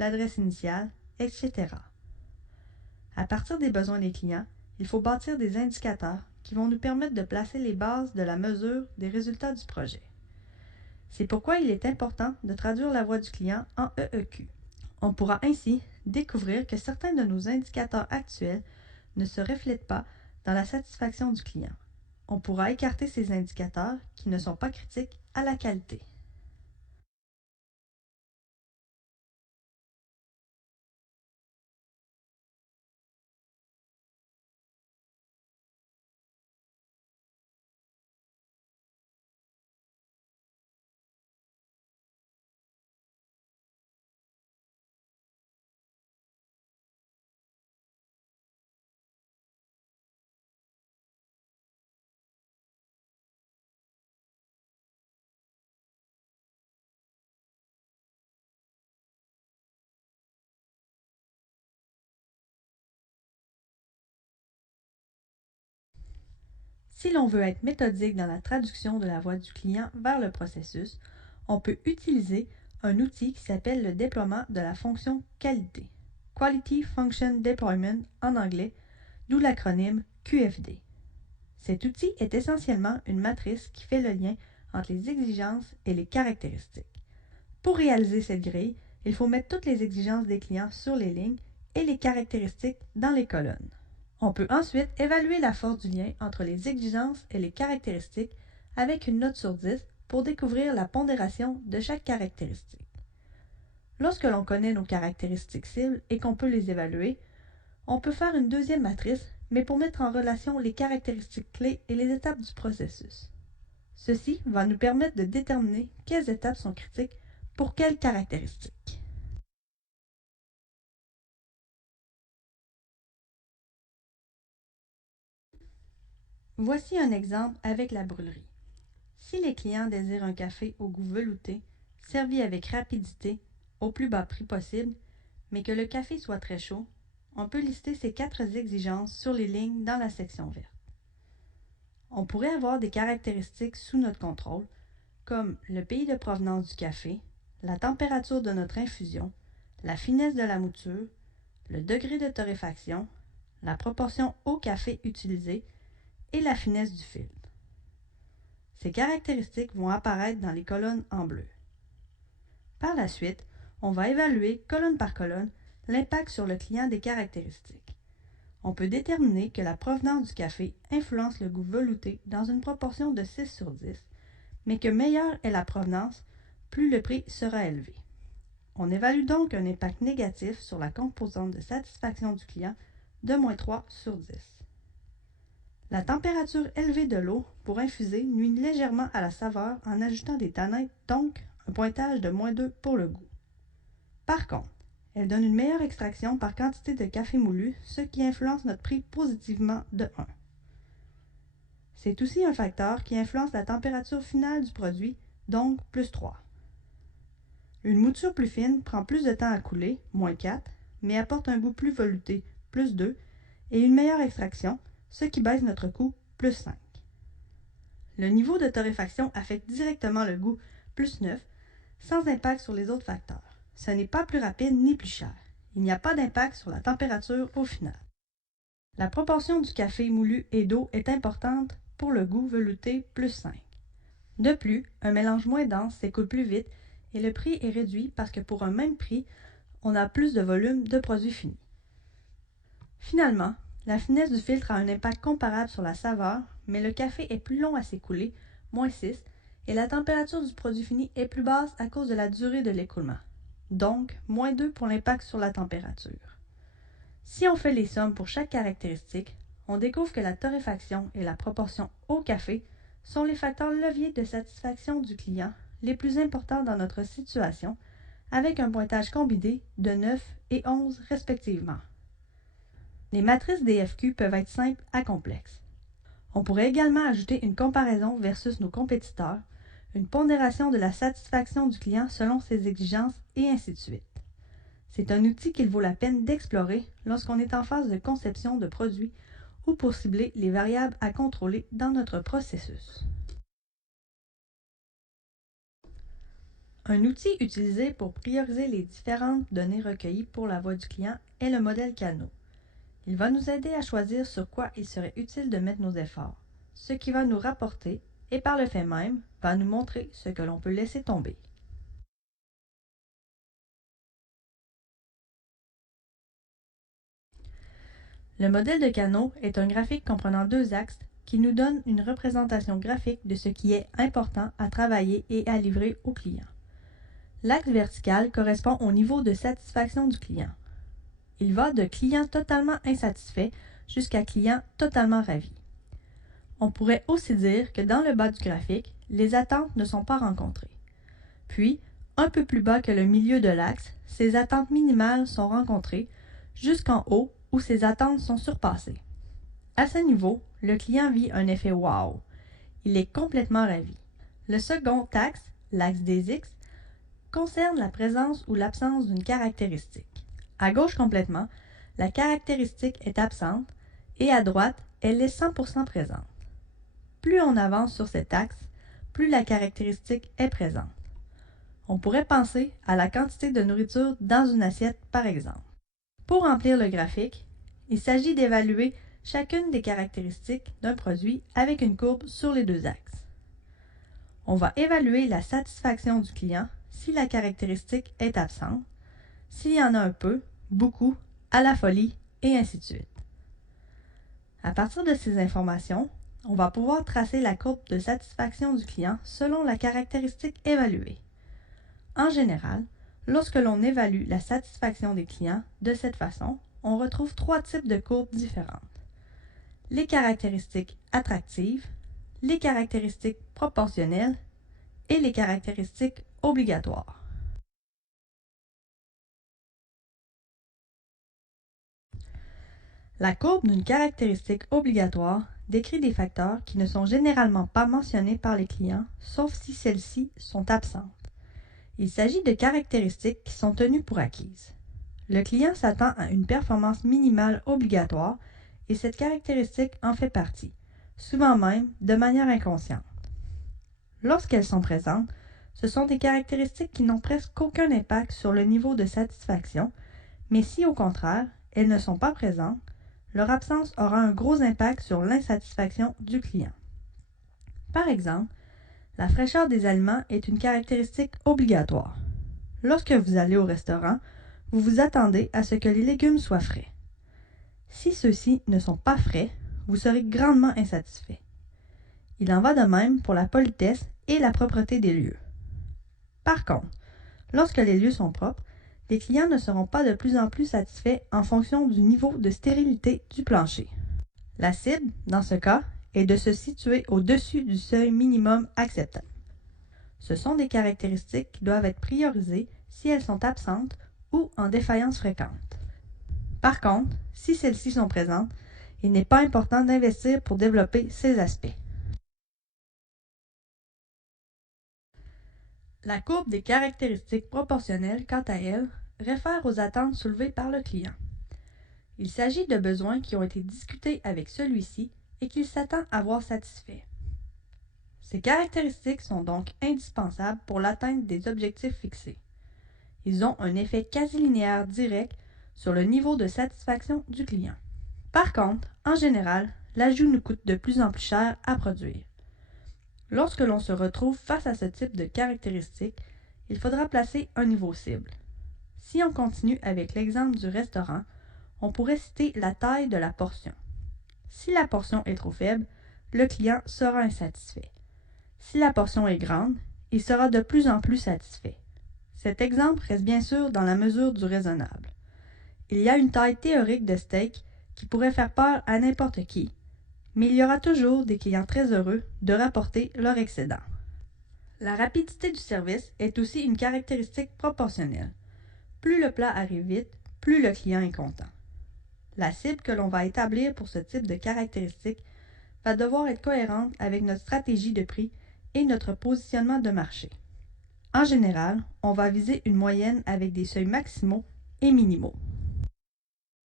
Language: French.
l'adresse initiale, etc. À partir des besoins des clients, il faut bâtir des indicateurs qui vont nous permettre de placer les bases de la mesure des résultats du projet. C'est pourquoi il est important de traduire la voix du client en EEQ. On pourra ainsi découvrir que certains de nos indicateurs actuels ne se reflètent pas dans la satisfaction du client. On pourra écarter ces indicateurs qui ne sont pas critiques à la qualité. Si l'on veut être méthodique dans la traduction de la voix du client vers le processus, on peut utiliser un outil qui s'appelle le déploiement de la fonction qualité, Quality Function Deployment en anglais, d'où l'acronyme QFD. Cet outil est essentiellement une matrice qui fait le lien entre les exigences et les caractéristiques. Pour réaliser cette grille, il faut mettre toutes les exigences des clients sur les lignes et les caractéristiques dans les colonnes. On peut ensuite évaluer la force du lien entre les exigences et les caractéristiques avec une note sur 10 pour découvrir la pondération de chaque caractéristique. Lorsque l'on connaît nos caractéristiques cibles et qu'on peut les évaluer, on peut faire une deuxième matrice, mais pour mettre en relation les caractéristiques clés et les étapes du processus. Ceci va nous permettre de déterminer quelles étapes sont critiques pour quelles caractéristiques. Voici un exemple avec la brûlerie. Si les clients désirent un café au goût velouté, servi avec rapidité, au plus bas prix possible, mais que le café soit très chaud, on peut lister ces 4 exigences sur les lignes dans la section verte. On pourrait avoir des caractéristiques sous notre contrôle, comme le pays de provenance du café, la température de notre infusion, la finesse de la mouture, le degré de torréfaction, la proportion eau café utilisée et la finesse du filtre. Ces caractéristiques vont apparaître dans les colonnes en bleu. Par la suite, on va évaluer colonne par colonne l'impact sur le client des caractéristiques. On peut déterminer que la provenance du café influence le goût velouté dans une proportion de 6 sur 10, mais que meilleure est la provenance, plus le prix sera élevé. On évalue donc un impact négatif sur la composante de satisfaction du client de -3 sur 10. La température élevée de l'eau pour infuser nuit légèrement à la saveur en ajoutant des tanins, donc un pointage de -2 pour le goût. Par contre, elle donne une meilleure extraction par quantité de café moulu, ce qui influence notre prix positivement de 1. C'est aussi un facteur qui influence la température finale du produit, donc +3. Une mouture plus fine prend plus de temps à couler, -4, mais apporte un goût plus velouté, +2, et une meilleure extraction, ce qui baisse notre coût, +5. Le niveau de torréfaction affecte directement le goût, +9, sans impact sur les autres facteurs. Ce n'est pas plus rapide ni plus cher. Il n'y a pas d'impact sur la température au final. La proportion du café moulu et d'eau est importante pour le goût velouté, +5. De plus, un mélange moins dense s'écoule plus vite et le prix est réduit parce que pour un même prix, on a plus de volume de produits finis. Finalement, la finesse du filtre a un impact comparable sur la saveur, mais le café est plus long à s'écouler, -6, et la température du produit fini est plus basse à cause de la durée de l'écoulement. Donc, -2 pour l'impact sur la température. Si on fait les sommes pour chaque caractéristique, on découvre que la torréfaction et la proportion eau café sont les facteurs leviers de satisfaction du client les plus importants dans notre situation, avec un pointage combiné de 9 et 11 respectivement. Les matrices DFQ peuvent être simples à complexes. On pourrait également ajouter une comparaison versus nos compétiteurs, une pondération de la satisfaction du client selon ses exigences et ainsi de suite. C'est un outil qu'il vaut la peine d'explorer lorsqu'on est en phase de conception de produits ou pour cibler les variables à contrôler dans notre processus. Un outil utilisé pour prioriser les différentes données recueillies pour la voix du client est le modèle Kano. Il va nous aider à choisir sur quoi il serait utile de mettre nos efforts, ce qui va nous rapporter et par le fait même va nous montrer ce que l'on peut laisser tomber. Le modèle de Kano est un graphique comprenant deux axes qui nous donne une représentation graphique de ce qui est important à travailler et à livrer au client. L'axe vertical correspond au niveau de satisfaction du client. Il va de client totalement insatisfait jusqu'à client totalement ravi. On pourrait aussi dire que dans le bas du graphique, les attentes ne sont pas rencontrées. Puis, un peu plus bas que le milieu de l'axe, ces attentes minimales sont rencontrées jusqu'en haut où ces attentes sont surpassées. À ce niveau, le client vit un effet wow. Il est complètement ravi. Le second axe, l'axe des X, concerne la présence ou l'absence d'une caractéristique. À gauche complètement, la caractéristique est absente et à droite, elle est 100% présente. Plus on avance sur cet axe, plus la caractéristique est présente. On pourrait penser à la quantité de nourriture dans une assiette par exemple. Pour remplir le graphique, il s'agit d'évaluer chacune des caractéristiques d'un produit avec une courbe sur les deux axes. On va évaluer la satisfaction du client si la caractéristique est absente, s'il y en a un peu, beaucoup, à la folie, et ainsi de suite. À partir de ces informations, on va pouvoir tracer la courbe de satisfaction du client selon la caractéristique évaluée. En général, lorsque l'on évalue la satisfaction des clients de cette façon, on retrouve trois types de courbes différentes. Les caractéristiques attractives, les caractéristiques proportionnelles et les caractéristiques obligatoires. La courbe d'une caractéristique obligatoire décrit des facteurs qui ne sont généralement pas mentionnés par les clients, sauf si celles-ci sont absentes. Il s'agit de caractéristiques qui sont tenues pour acquises. Le client s'attend à une performance minimale obligatoire et cette caractéristique en fait partie, souvent même de manière inconsciente. Lorsqu'elles sont présentes, ce sont des caractéristiques qui n'ont presque aucun impact sur le niveau de satisfaction, mais si au contraire, elles ne sont pas présentes, leur absence aura un gros impact sur l'insatisfaction du client. Par exemple, la fraîcheur des aliments est une caractéristique obligatoire. Lorsque vous allez au restaurant, vous vous attendez à ce que les légumes soient frais. Si ceux-ci ne sont pas frais, vous serez grandement insatisfait. Il en va de même pour la politesse et la propreté des lieux. Par contre, lorsque les lieux sont propres, les clients ne seront pas de plus en plus satisfaits en fonction du niveau de stérilité du plancher. La cible, dans ce cas, est de se situer au-dessus du seuil minimum acceptable. Ce sont des caractéristiques qui doivent être priorisées si elles sont absentes ou en défaillance fréquente. Par contre, si celles-ci sont présentes, il n'est pas important d'investir pour développer ces aspects. La courbe des caractéristiques proportionnelles, quant à elle, réfère aux attentes soulevées par le client. Il s'agit de besoins qui ont été discutés avec celui-ci et qu'il s'attend à voir satisfaits. Ces caractéristiques sont donc indispensables pour l'atteinte des objectifs fixés. Ils ont un effet quasi linéaire direct sur le niveau de satisfaction du client. Par contre, en général, l'ajout nous coûte de plus en plus cher à produire. Lorsque l'on se retrouve face à ce type de caractéristiques, il faudra placer un niveau cible. Si on continue avec l'exemple du restaurant, on pourrait citer la taille de la portion. Si la portion est trop faible, le client sera insatisfait. Si la portion est grande, il sera de plus en plus satisfait. Cet exemple reste bien sûr dans la mesure du raisonnable. Il y a une taille théorique de steak qui pourrait faire peur à n'importe qui, mais il y aura toujours des clients très heureux de rapporter leur excédent. La rapidité du service est aussi une caractéristique proportionnelle. Plus le plat arrive vite, plus le client est content. La cible que l'on va établir pour ce type de caractéristique va devoir être cohérente avec notre stratégie de prix et notre positionnement de marché. En général, on va viser une moyenne avec des seuils maximaux et minimaux.